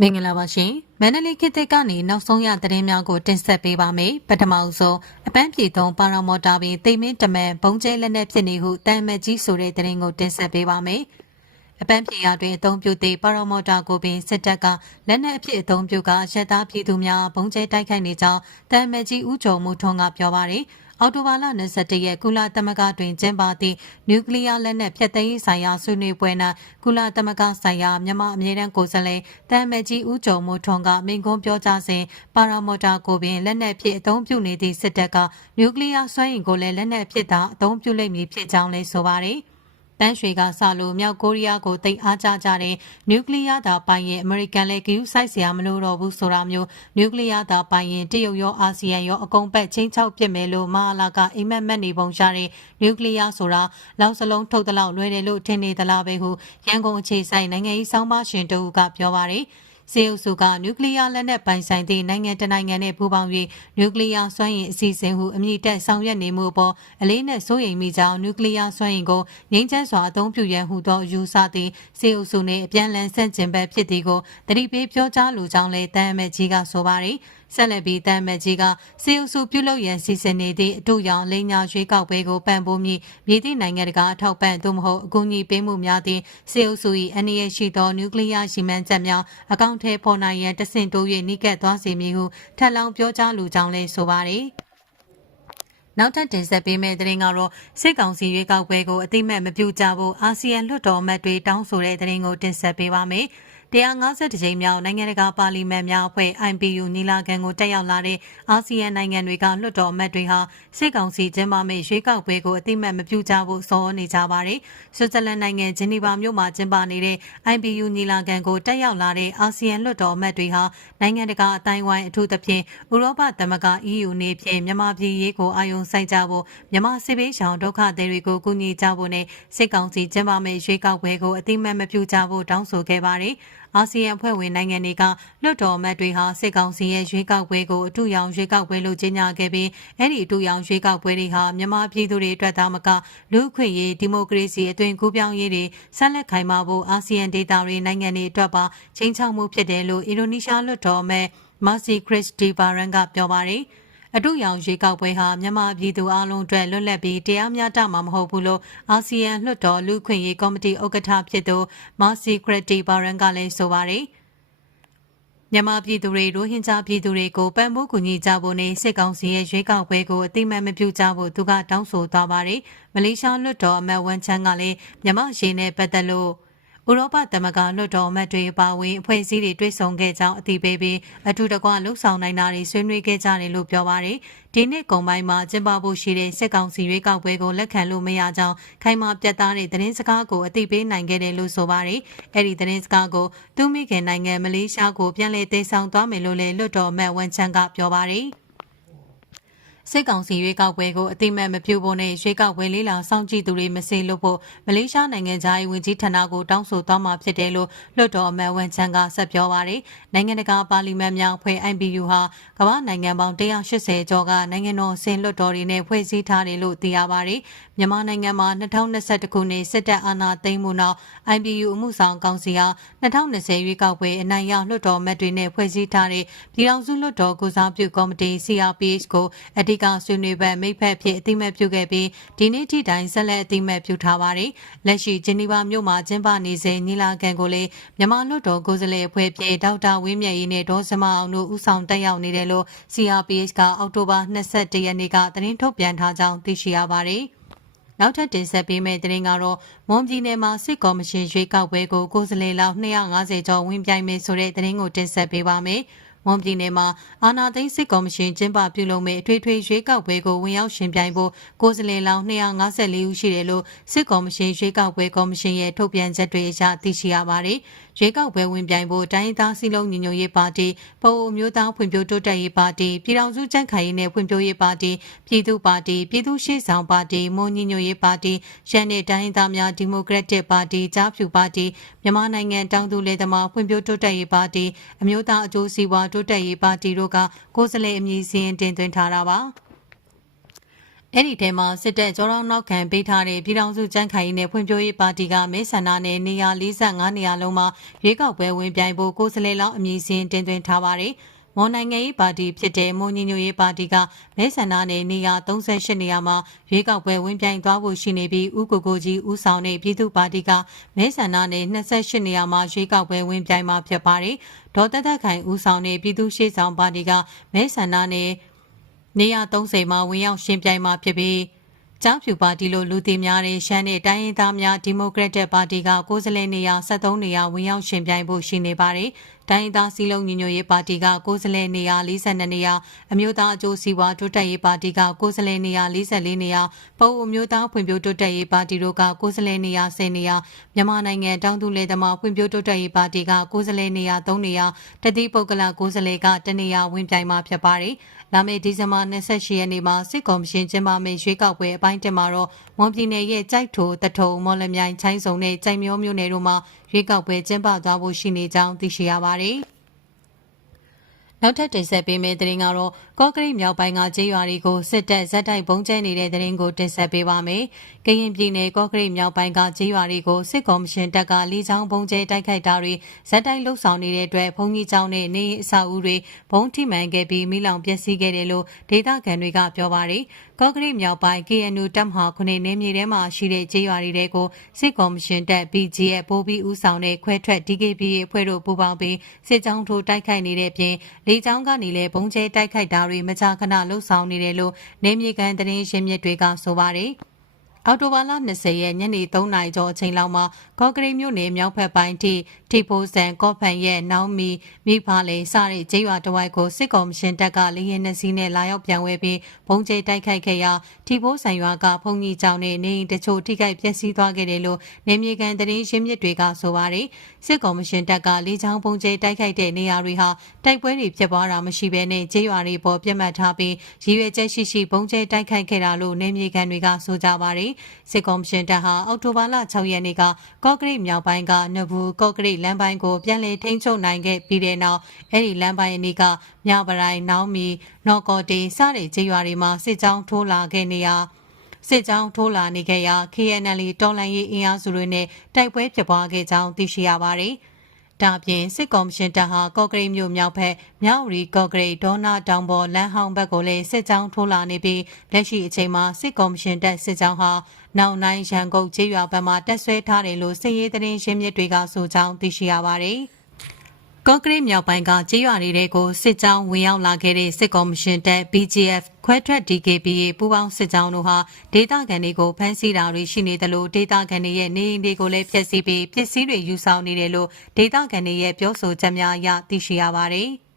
မင်္ဂလာပါရှင်မန္တလေးခေတ်သစ်ကနေနောက်ဆုံးရသတင်းများကိုတင်ဆက်ပေးပါမယ်ပထမအဆုံးအပန်းဖြေသုံးပါရာမော်တာပင်တိမ်မင်းတမန်ဘုံကျဲလက်နက်ဖြစ်နေဟုတန်မတ်ကြီးဆိုတဲ့သတင်းကိုတင်ဆက်ပေးပါမယ်အပန်းဖြေရတွင်အသုံးပြုသည့်ပါရာမော်တာကိုပင်စစ်တပ်ကလက်နက်အဖြစ်အသုံးပြုကရက်သားပြည်သူများဘုံကျဲတိုက်ခိုက်နေကြောင်းတန်မတ်ကြီးဦးကျော်မှုထွန်းကပြောပါရယ် အော်တိုဘာလ21ရက်ကုလသမဂ္ဂတွင်ကျင်းပသည့်နျူကလ িয়ার လက်နက်ဖျက်သိမ်းရေးဆိုင်ရာဆွေးနွေးပွဲ၌ကုလသမဂ္ဂဆိုင်ရာမြန်မာအမြဲတမ်းကိုယ်စားလှယ်တမ်မတ်ကြီးဦးကျော်မိုးထွန်းကမိန့်ခွန်းပြောကြားစဉ်ပါရာမော်တာကိုပင်လက်နက်ဖြစ်အသုံးပြုနေသည့်စစ်တပ်ကနျူကလ িয়ার စွမ်းအင်ကိုလည်းလက်နက်ဖြစ်သာအသုံးပြုလိမ့်မည်ဖြစ်ကြောင်းလည်းဆိုပါတယ်။ တန်းရွှေကစလို့မြောက်ကိုရီးယားကိုတိတ်အားကြကြတဲ့နျူကလ িয়ার သာပိုင်ရင်အမေရိကန်လည်းဂရုစိုက်စရာမလိုတော့ဘူးဆိုတာမျိုးနျူကလ িয়ার သာပိုင်ရင်တရုတ်ရောအာဆီယံရောအကုန်ပတ်ချင်းချောက်ပြစ်မယ်လို့မဟာလာကအိမ်မက်မက်နေပုံရှာတဲ့နျူကလ িয়ার ဆိုတာလောက်စလုံးထုတ်တလောက်လွဲတယ်လို့ထင်နေသလားပဲဟုရန်ကုန်အခြေဆိုင်နိုင်ငံရေးစောင်းပါရှင်တို့ကပြောပါတယ်။ စေအုပ်စုကနျူကလ িয়ার လက်နက်ပိုင်ဆိုင်သည့်နိုင်ငံတနိုင်ငံနဲ့ပူးပေါင်း၍နျူကလ িয়ার စွမ်းအင်အစီအစဉ်ဟုအမည်တက်ဆောင်ရွက်နေမှုအပေါ်အလေးနက်စိုးရိမ်မိကြောင်းနျူကလ িয়ার စွမ်းအင်ကိုငြိမ်းချမ်းစွာအသုံးပြုရန်ဟူသောယူဆသည့်စေအုပ်စုနှင့်အပြန်အလှန်ဆန့်ကျင်ဘက်ဖြစ်သည်ကိုတတိပေးပြောကြားလိုကြောင်းလည်းတန်အမတ်ကြီးကဆိုပါသည်။ ဆက်လက်ပြီးတမ်မတ်ကြီးကစေအုပ်စုပြုလုပ်ရန်စီစဉ်နေသည့်အတူရောင်လိန်ညာရွေးကောက်ပွဲကိုပံ့ပိုးမည်ပြည်သည့်နိုင်ငံတကာအထောက်ပံ့သို့မဟုတ်အကူအညီပေးမှုများသည့်စေအုပ်စု၏အနေရရှိသောနျူကလ িয়ার ရှိမှန်းချက်များအကောင့်ထဲပေါ်နိုင်ရန်တဆင့်တိုး၍နှိကပ်သွားစေမည်ဟုထပ်လောင်းပြောကြားလိုကြောင်းလည်းဆိုပါသည်နောက်ထပ်တင်ဆက်ပေးမယ့်သတင်းကတော့စစ်ကောင်စီရွေးကောက်ပွဲကိုအတိမတ်မပြုကြဖို့အာဆီယံလွှတ်တော်အမတ်တွေတောင်းဆိုတဲ့သတင်းကိုတင်ဆက်ပေးပါမယ်။ 150ကြိမ်မြောက်နိုင်ငံတကာပါလီမန်များအဖွဲ့ IPU ညီလာခံကိုတက်ရောက်လာတဲ့အာဆီယံနိုင်ငံတွေကလွှတ်တော်အမတ်တွေဟာစစ်ကောင်စီကျင်းပမယ့်ရွေးကောက်ပွဲကိုအတိမတ်မပြုကြဖို့ဆော်နေကြပါတယ်။ဆွစ်ဇာလန်နိုင်ငံဂျနီဗာမြို့မှာကျင်းပနေတဲ့ IPU ညီလာခံကိုတက်ရောက်လာတဲ့အာဆီယံလွှတ်တော်အမတ်တွေဟာနိုင်ငံတကာအတိုင်းဝိုင်းအထူးသဖြင့်ဥရောပသမဂ္ဂ EU နေဖြင့်မြန်မာပြည်ရေးကိုအာရုံစိုက်ကြဖို့မြန်မာစစ်ဘေးရှောင်ဒုက္ခသည်တွေကိုကူညီကြဖို့နဲ့စစ်ကောင်စီကျင်းပမယ့်ရွေးကောက်ပွဲကိုအတိမတ်မပြုကြဖို့တောင်းဆိုခဲ့ပါတယ်။ အာဆီယံအဖွဲ့ဝင်နိုင်ငံတွေကလွှတ်တော်အမတ်တွေဟာစစ်ကောင်စီရဲ့ရွေးကောက်ပွဲကိုအထူးရောင်ရွေးကောက်ပွဲလို့ကြေညာခဲ့ပြီးအဲ့ဒီအထူးရောင်ရွေးကောက်ပွဲတွေဟာမြန်မာပြည်သူတွေအတွက်သာမကလူ့အခွင့်အရေးဒီမိုကရေစီအသွင်ကူးပြောင်းရေးတွေဆက်လက်ခိုင်မာဖို့အာဆီယံဒေသတွေနိုင်ငံတွေအတွက်ပါချိန်ချောက်မှုဖြစ်တယ်လို့အင်ဒိုနီးရှားလွှတ်တော်အမတ်မာစီခရစ်ဒီဗာရန်ကပြောပါတယ်။ အတူရောင်ရွေးကောက်ပွဲဟာမြန်မာပြည်သူအလုံးအတွက်လွတ်လပ်ပြီးတရားမျှတမှာမဟုတ်ဘူးလို့အာဆီယံလွှတ်တော်လူခွင့်ရေးကော်မတီဥက္ကဋ္ဌဖြစ်သူမာစီခရက်တီဘာရန်ကလည်းဆိုပါတယ်မြန်မာပြည်သူတွေရိုဟင်ဂျာပြည်သူတွေကိုပံ့ပိုးကူညီကြဖို့နဲ့စစ်ကောင်စီရဲ့ရွေးကောက်ပွဲကိုအတိမတ်မပြုကြဖို့သူကတောင်းဆိုသွားပါတယ်။မလေးရှားလွှတ်တော်အမတ်ဝန်ချန်းကလည်းမြန်မာရေးနဲ့ပတ်သက်လို့ ဥရောပသမဂ္ဂလွှတ်တော်အမတ်တွေအပါအဝင်အဖွဲ့အစည်းတွေတွေ့ဆုံခဲ့ကြောင်းအသိပေးပြီးအထူးတကွလှုပ်ဆောင်နိုင်တာတွေဆွေးနွေးခဲ့ကြတယ်လို့ပြောပါရယ်ဒီနှစ်ကုန်ပိုင်းမှာကျင်းပဖို့ရှိတဲ့စစ်ကောင်စီရွေးကောက်ပွဲကိုလက်ခံလို့မရကြောင်းခိုင်မာပြတ်သားတဲ့သတင်းစကားကိုအသိပေးနိုင်ခဲ့တယ်လို့ဆိုပါရယ်အဲ့ဒီသတင်းစကားကိုသူမိခင်နိုင်ငံမလေးရှားကိုပြန်လည်သိမ်းဆောင်သွားမယ်လို့လည်းလွှတ်တော်အမတ်ဝန်ချန်းကပြောပါရယ် စစ်ကောင်စီရွေးကောက်ပွဲကိုအတိမတ်မပြုဖို့နဲ့ရွေးကောက်ပွဲလေးလာစောင့်ကြည့်သူတွေမစေလို့ဖို့မလေးရှားနိုင်ငံသားရေးဝန်ကြီးဌာနကိုတောင်းဆိုသွားမှာဖြစ်တယ်လို့လွှတ်တော်အမတ်ဝန်ချန်ကဆက်ပြောပါတယ်။နိုင်ငံတကာပါလီမန်များအဖွဲ့ IPU ဟာကမ္ဘာနိုင်ငံပေါင်း180ကျော်ကနိုင်ငံတော်ဆင်လွှတ်တော်တွေနဲ့ဖွဲ့စည်းထားတယ်လို့သိရပါတယ်။မြန်မာနိုင်ငံမှာ2021ခုနှစ်စစ်တပ်အာဏာသိမ်းမှုနောက် IPU အမှုဆောင်ကောင်စီဟာ2020ရွေးကောက်ပွဲအနိုင်ရလွှတ်တော်အမတ်တွေနဲ့ဖွဲ့စည်းထားတဲ့ပြည်ထောင်စုလွှတ်တော်ကိုစားပြုကော်မတီ CRPH ကိုအဓိကဆွေးနွေးပွဲမိဖက်ဖြစ်အတိမတ်ပြုခဲ့ပြီးဒီနေ့ထိတိုင်ဆက်လက်အတိမတ်ပြုထားပါတယ်။လက်ရှိဂျနီဗာမြို့မှာကျင်းပနေစဉ်ညီလာခံကိုလည်းမြန်မာလွှတ်တော်ကိုယ်စားလှယ်အဖွဲ့ပြည်ဒေါက်တာဝင်းမြတ်ရေးနဲ့ဒေါ်စမအောင်တို့ဦးဆောင်တက်ရောက်နေတယ်လို့ CRPH ကအောက်တိုဘာ22ရက်နေ့ကသတင်းထုတ်ပြန်ထားကြောင်းသိရှိရပါတယ်။နောက်ထပ်တင်ဆက်ပေးမယ့်သတင်းကတော့မွန်ပြည်နယ်မှာစစ်ကော်မရှင်ရွေးကောက်ပွဲကိုကိုယ်စားလှယ်လောက်250ကျော်ဝင်ပြိုင်မယ်ဆိုတဲ့သတင်းကိုတင်ဆက်ပေးပါမယ်။ မွန်ပြည်နယ်မှာအာဏာသိမ်းစစ်ကော်မရှင်ကျင်းပပြုလုပ်မယ့်အထွေထွေရွေးကောက်ပွဲကိုဝင်ရောက်ရှင်ပြိုင်ဖို့ကိုယ်စားလှယ်လောင်း254ဦးရှိတယ်လို့စစ်ကော်မရှင်ရွေးကောက်ပွဲကော်မရှင်ရဲ့ထုတ်ပြန်ချက်တွေအရသိရှိရပါတယ်။ ရွေးကောက်ပွဲဝင်ပြိုင်ဖို့တိုင်းသားစီလုံးညီညွတ်ရေးပါတီပိုအမျိုးသားဖွံ့ဖြိုးတိုးတက်ရေးပါတီပြည်ထောင်စုကြံ့ခိုင်ရေးနဲ့ဖွံ့ဖြိုးရေးပါတီပြည်သူ့ပါတီပြည်သူ့ရှေ့ဆောင်ပါတီမွန်ညီညွတ်ရေးပါတီရန်နဲ့တိုင်းသားများဒီမိုကရက်တစ်ပါတီကြားဖြူပါတီမြန်မာနိုင်ငံတောင်သူလယ်သမားဖွံ့ဖြိုးတိုးတက်ရေးပါတီအမျိုးသားအကျိုးစီးပွားတိုးတက်ရေးပါတီတို့ကကိုယ်စားလှယ်အမည်စည်းတင်သွင်းထားတာပါ အဲ့ဒီထဲမှာစစ်တပ်ကြောတော်နောက်ခံပေးထားတဲ့ပြည်ထောင်စုကြမ်းခိုင်ရေးနဲ့ဖွံ့ဖြိုးရေးပါတီကမဲဆန္ဒနယ်နေရာ45နေရာလုံးမှာရွေးကောက်ပွဲဝင်ပြိုင်ဖို့ကိုယ်စားလှယ်လောင်းအမည်စင်းတင်သွင်းထားပါတယ်။မွန်နိုင်ငံရေးပါတီဖြစ်တဲ့မွန်ညီညွတ်ရေးပါတီကမဲဆန္ဒနယ်နေရာ38နေရာမှာရွေးကောက်ပွဲဝင်ပြိုင်သွားဖို့ရှိနေပြီးဥကိုကိုကြီးဦးဆောင်တဲ့ပြည်သူ့ပါတီကမဲဆန္ဒနယ်28နေရာမှာရွေးကောက်ပွဲဝင်ပြိုင်မှာဖြစ်ပါတယ်။ဒေါ်တက်တက်ခိုင်ဦးဆောင်တဲ့ပြည်သူ့ရှေ့ဆောင်ပါတီကမဲဆန္ဒနယ် နေရာ30မှာဝင်ရောက်ရှင်ပြိုင်မှာဖြစ်ပြီးကျောင်းဖြူပါတီလိုလူသိများတဲ့ရှမ်းနဲ့တိုင်းရင်းသားများဒီမိုကရက်တစ်ပါတီကကိုယ်စားလှယ်နေရာ73နေရာဝင်ရောက်ရှင်ပြိုင်ဖို့ရှိနေပါတယ်။တိုင်းရင်းသားစီလုံးညီညွတ်ရေးပါတီကကိုယ်စားလှယ်နေရာ42နေရာအမျိုးသားအကျိုးစီးပွားတိုးတက်ရေးပါတီကကိုယ်စားလှယ်နေရာ44နေရာပုံအမျိုးသားဖွံ့ဖြိုးတိုးတက်ရေးပါတီတို့ကကိုယ်စားလှယ်နေရာ10နေရာမြန်မာနိုင်ငံတောင်သူလယ်သမားဖွံ့ဖြိုးတိုးတက်ရေးပါတီကကိုယ်စားလှယ်နေရာ3နေရာတတိပုဂ္ဂလကိုယ်စားလှယ်ကတနေရာဝင်ပြိုင်မှာဖြစ်ပါတယ်။ လာမယ့်ဒီဇင်ဘာ28ရက်နေ့မှာစစ်ကော်မရှင်ကျင်းပမယ့်ရွေးကောက်ပွဲအပိုင်းတင်မှာတော့မွန်ပြည်နယ်ရဲ့ကြိုက်ထိုတထုံမော်လမြိုင်ချိုင်းစုံနဲ့ကြိုက်မျိုးမျိုးနယ်တို့မှာရွေးကောက်ပွဲကျင်းပသွားဖို့ရှိနေကြောင်းသိရှိရပါတယ်။ နောက်ထပ်တင်ဆက်ပေးမယ့်သတင်းကတော့ကော့ကရိတ်မြောက်ပိုင်းကကျေးရွာတွေကိုစစ်တပ်ဇက်တိုက်ပုံကျဲနေတဲ့သတင်းကိုတင်ဆက်ပေးပါမယ်။ကရင်ပြည်နယ်ကော့ကရိတ်မြောက်ပိုင်းကကျေးရွာတွေကိုစစ်ကော်မရှင်တပ်ကလေကြောင်းပုံကျဲတိုက်ခိုက်တာတွေဇက်တိုက်လှုပ်ဆောင်နေတဲ့အတွက်ဘုံကြီးကျောင်းနဲ့နေအဆောက်အဦတွေဘုံထိမှန်ခဲ့ပြီးမိလောင်ပျက်စီးခဲ့တယ်လို့ဒေသခံတွေကပြောပါတယ်။ကော့ကရိတ်မြောက်ပိုင်း KNU တပ်မဟာခုနှစ်နေမြေထဲမှာရှိတဲ့ကျေးရွာတွေကိုစစ်ကော်မရှင်တပ် BGF ပိုးပြီးဦးဆောင်တဲ့ခွဲထွက် DKB အဖွဲ့တို့ပူးပေါင်းပြီးစစ်ကြောင်းထိုးတိုက်ခိုက်နေတဲ့ပြင်လေကြောင်းကနေလည်းဘုံကျဲတိုက်ခိုက်တာတွေမကြာခဏလှုပ်ဆောင်နေတယ်လို့နေမြေကန်သတင်းရင်းမြစ်တွေကဆိုပါတယ်။ အော်တိုဘာလ20ရက်ညနေ3နာရီကျော်အချိန်လောက်မှာကော့ကရိတ်မြို့နယ်မြောက်ဘက်ပိုင်းထိတီဖိုးဆန်ကော့ဖန်ရဲ့နောင်မီမိဖားလေစတဲ့ကျေးရွာတဝိုက်ကိုစစ်ကော်မရှင်တပ်ကလေရင်နှစီးနဲ့လာရောက်ပြန်ဝဲပြီးဘုံကျဲတိုက်ခိုက်ခဲ့ရာတီဖိုးဆန်ရွာကဖုန်ကြီးကျောင်းနဲ့နေအိမ်တချို့ထိခိုက်ပျက်စီးသွားခဲ့တယ်လို့နေမြေကန်သတင်းရင်းမြစ်တွေကဆိုပါတယ်စစ်ကော်မရှင်တပ်ကလေကြောင်းဘုံကျဲတိုက်ခိုက်တဲ့နေရာတွေဟာတိုက်ပွဲတွေဖြစ်ပွားတာမရှိဘဲနဲ့ကျေးရွာတွေပေါ်ပြတ်မှတ်ထားပြီးရည်ရွယ်ချက်ရှိရှိဘုံကျဲတိုက်ခိုက်ခဲ့တာလို့နေမြေကန်တွေကဆိုကြပါတယ်စစ်ကော်မရှင်တပ်ဟာအောက်တိုဘာလ6ရက်နေ့ကကော့ကရိတ်မြောက်ပိုင်းကနဘူးကော့ကရိတ်လမ်းပိုင်းကိုပြန်လည်ထိန်းချုပ်နိုင်ခဲ့ပြီးတဲ့နောက်အဲ့ဒီလမ်းပိုင်းအနီးကမြောက်ပရိုင်နောင်မီနော်ကော်တီစတဲ့ကျေးရွာတွေမှာစစ်ကြောင်းထိုးလာခဲ့နေရာစစ်ကြောင်းထိုးလာနေခဲ့ရာ KNL တော်လန်ရေးအင်အားစုတွေနဲ့တိုက်ပွဲဖြစ်ပွားခဲ့ကြောင်းသိရှိရပါတယ်။ ဒါပြင်စစ်ကော်မရှင်တပ်ဟာကော့ကရိတ်မြို့မြောက်ဘက်မြောက်ရီကော့ကရိတ်ဒေါနာတောင်ပေါ်လမ်းဟောင်းဘက်ကိုလည်းစစ်ကြောင်းထိုးလာနေပြီးလက်ရှိအချိန်မှာစစ်ကော်မရှင်တပ်စစ်ကြောင်းဟာနောက်နိုင်ရန်ကုန်ကျေးရွာဘက်မှတက်ဆွဲထားတယ်လို့စစ်ရေးသတင်းရှင်းမြစ်တွေကဆိုကြောင်းသိရှိရပါတယ်။ ကော့ကရိတ်မြောက်ပိုင်းကကြေးရွာတွေကိုစစ်ကြောင်းဝင်ရောက်လာခဲ့တဲ့စစ်ကော်မရှင်တပ် BGF ခွဲထွက် DKBA ပူးပေါင်းစစ်ကြောင်းတို့ဟာဒေသခံတွေကိုဖမ်းဆီးတာတွေရှိနေတယ်လို့ဒေသခံတွေရဲ့နေအိမ်တွေကိုလည်းဖျက်ဆီးပြီးပစ္စည်းတွေယူဆောင်နေတယ်လို့ဒေသခံတွေရဲ့ပြောဆိုချက်များအရသိရှိရပါတယ်။